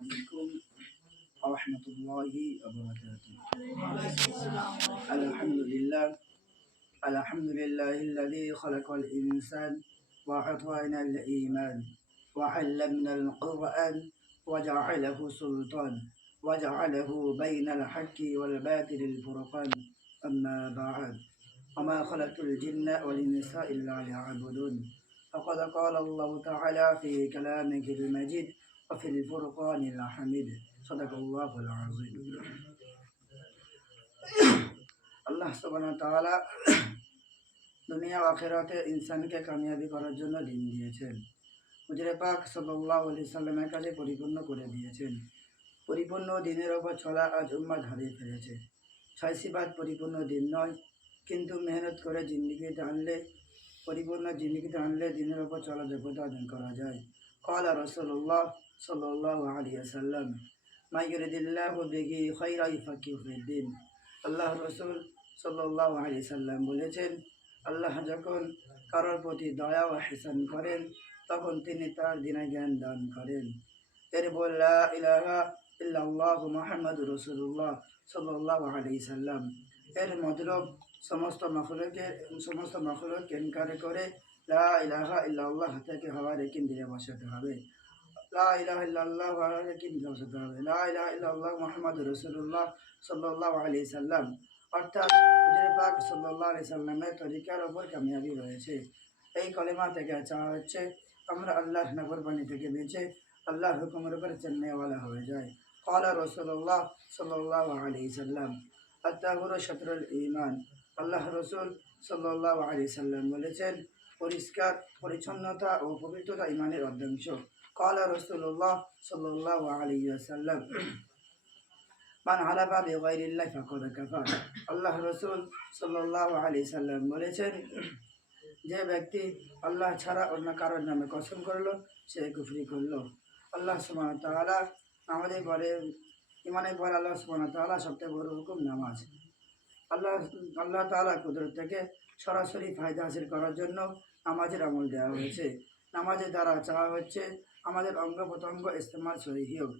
عليكم ورحمة الله وبركاته. الحمد لله الذي خلق الإنسان وأعطانا الإيمان وعلمنا القرآن وجعله سلطان وجعله بين الحق والباطل الفرقان. أما بعد، وما خلقت الجن والإنس إلا ليعبدون. فقد قال الله تعالى في كلامه المجيد وفي الفرقان الحميد. صدق الله العظيم. আল্লাহ সুবহানাহু ওয়া তাআলা দুনিয়া ও আখিরাতে ইনসানকে কামিয়াবি করার জন্য দিন দিয়েছেন। হুজুরে পাক সাল্লাল্লাহু আলাইহি সাল্লামের কাছে পরিপূর্ণ করে দিয়েছেন। পরিপূর্ণ দিনের ওপর চলা আজ উম্মাত হারিয়ে ফেলেছে। ছয়সিবাত পরিপূর্ণ দিন নয়, কিন্তু মেহনত করে জিন্দিগিতে আনলে, পরিপূর্ণ জিন্দিগিতে আনলে দিনের ওপর চলা যোগ্যতা অর্জন করা যায়। ক্বালা রাসূলুল্লাহ সাল্লাল্লাহু আলাইহি ওয়াসাল্লাম, মা ইউরিদিল্লাহু বিহি খায়রান ইউফাক্কিহু ফিদ্দীন। আল্লাহ রাসূল সাল্লাল্লাহু আলাইহি সাল্লাম বলেছেন, আল্লাহ যখন কারোর প্রতি দয়া ও ইহসান করেন, তখন তিনি তার দ্বীনে জ্ঞান দান করেন। এরপর লা ইলাহা ইল্লাল্লাহু মুহাম্মাদুর রাসূলুল্লাহ সাল্লাল্লাহু আলাইহি সাল্লাম এর মতলব সমস্ত মাখলুককে ইনকার করে লা ইলাহা ইল্লাল্লাহ থেকে হওয়ার একই দিলে বসাতে হবে। লা ইলাহা ইল্লাল্লাহ হওয়ার একই দিলে বসাতে হবে। লা ইলাহা ইল্লাল্লাহ মুহাম্মাদুর রাসূলুল্লাহ সাল্লাল্লাহু আলাইহি সাল্লাম অর্থাৎ হুজুরে পাক সাল্লাল্লাহু আলাইহি সাল্লামের তরিকার ওপর কামিয়াবি রয়েছে। এই কলেমা থেকে চাওয়া হচ্ছে আমরা আল্লাহর নাফরমানি থেকে বেঁচে আল্লাহর হুকুমের উপর চলনেওয়ালা হয়ে যায়। ক্বালা রাসূলুল্লাহ সাল্লাল্লাহু আলাইহি সাল্লাম, আত-তাহুরু শাতরুল ঈমান। আল্লাহ রাসূল সাল্লাল্লাহু আলাইহি সাল্লাম বলেছেন, পরিষ্কার পরিচ্ছন্নতা ও পবিত্রতা ঈমানের অর্ধাংশ। ক্বালা রাসূলুল্লাহ সাল্লাল্লাহু আলাইহি ওয়াসাল্লাম, মান হালাফা বিগাইরিল্লাহি ফাকাদ কাফার। আল্লাহ রাসূল সাল্লাল্লাহু আলাইহি সাল্লাম বলেছেন, যে ব্যক্তি আল্লাহ ছাড়া অন্য কারোর নামে কসম করলো, সে কুফরি করলো। আল্লাহ সুবহানাহু ওয়া তাআলা আমাদের পরে ইমানের পরে আল্লাহ সুবহানাহু ওয়া তাআলা সবচেয়ে বড় হুকুম নামাজ। আল্লাহ তাআলা কুদরত থেকে সরাসরি ফায়দা হাসিল করার জন্য নামাজের আমল দেওয়া হয়েছে। নামাজের দ্বারা চাওয়া হচ্ছে আমাদের অঙ্গ প্রত্যঙ্গ ইস্তেমাল সহিহ হোক।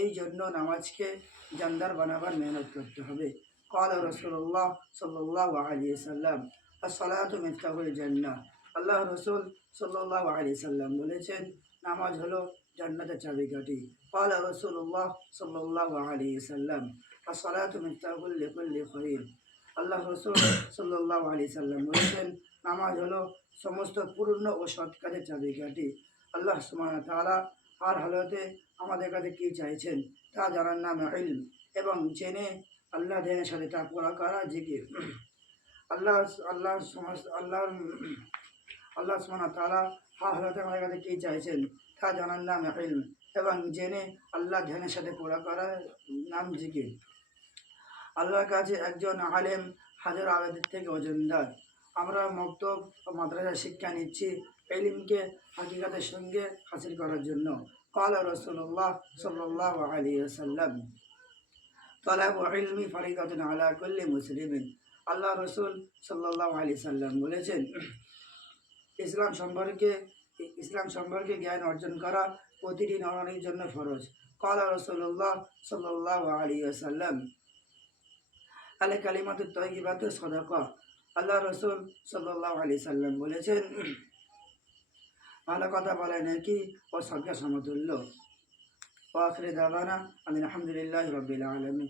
এই জন্য নামাজকে জানদার বানাবার মেহনত করতে হবে। ক্বালা রাসূলুল্লাহ সাল্লাল্লাহু আলাইহি সাল্লাম, আস-সালাতু মিফতাহুল জান্নাহ। আল্লাহ রাসূল সাল্লাল্লাহু আলাইহি সাল্লাম বলেছেন, নামাজ হলো জান্নাতের চাবিকাঠি। ক্বালা রাসূলুল্লাহ সাল্লাল্লাহু আলাইহি সাল্লাম, আস-সালাতু মিফতাহুল লিকুল্লি খায়র। আল্লাহ রাসূল সাল্লাল্লাহু আলাইহি সাল্লাম বলেছেন, নামাজ হলো সমস্ত পূর্ণ ও সৎ কাজের চাবিকাঠি। আল্লাহ সুবহানাহু ওয়া তাআলা আর হালতে আমাদের কাছে কি চাইছেন তা জানার নাম ইলম, এবং জেনে আল্লাহ ধ্যানের সাথে তা পুরা করা জিকির। আল্লাহ সুবহানাহু ওয়া তাআলা আর হালতে আমাদের কাছে কি চাইছেন তা জানার নাম ইলম, এবং জেনে আল্লাহ ধ্যানের সাথে পুরা করা নাম জিকির। আল্লাহর কাছে একজন আলেম হাজার আবেদের থেকে ওজনদার। আমরা মক্তব ও মাদ্রাসা শিক্ষা নিচ্ছি ইলমকে হাকিকাতের সঙ্গে হাসিল করার জন্য। ক্বালা রাসূলুল্লাহ সাল্লাল্লাহু আলাইহি ওয়াসাল্লাম, তালাবু ইলমি ফারিদাতুন আলা কুল্লি মুসলিমিন। আল্লাহ রাসূল সাল্লাল্লাহু আলাইহি সাল্লাম বলেছেন, ইসলাম সম্পর্কে জ্ঞান অর্জন করা প্রতিটি নরনারীর জন্য ফরজ। ক্বালা রাসূলুল্লাহ সাল্লাল্লাহু আলাইহি ওয়াসাল্লাম, আল কালিমাতুত তাইয়্যিবাতু সাদাকা। আল্লাহ রাসূল সাল্লাল্লাহু আলাইহি সাল্লাম বলেছেন, ভালো কথা বলা নেকি ও সদকা সমতুল্য। ওয়া আখিরু দাওয়ানা আলহামদুলিল্লাহি রাব্বিল আলামিন।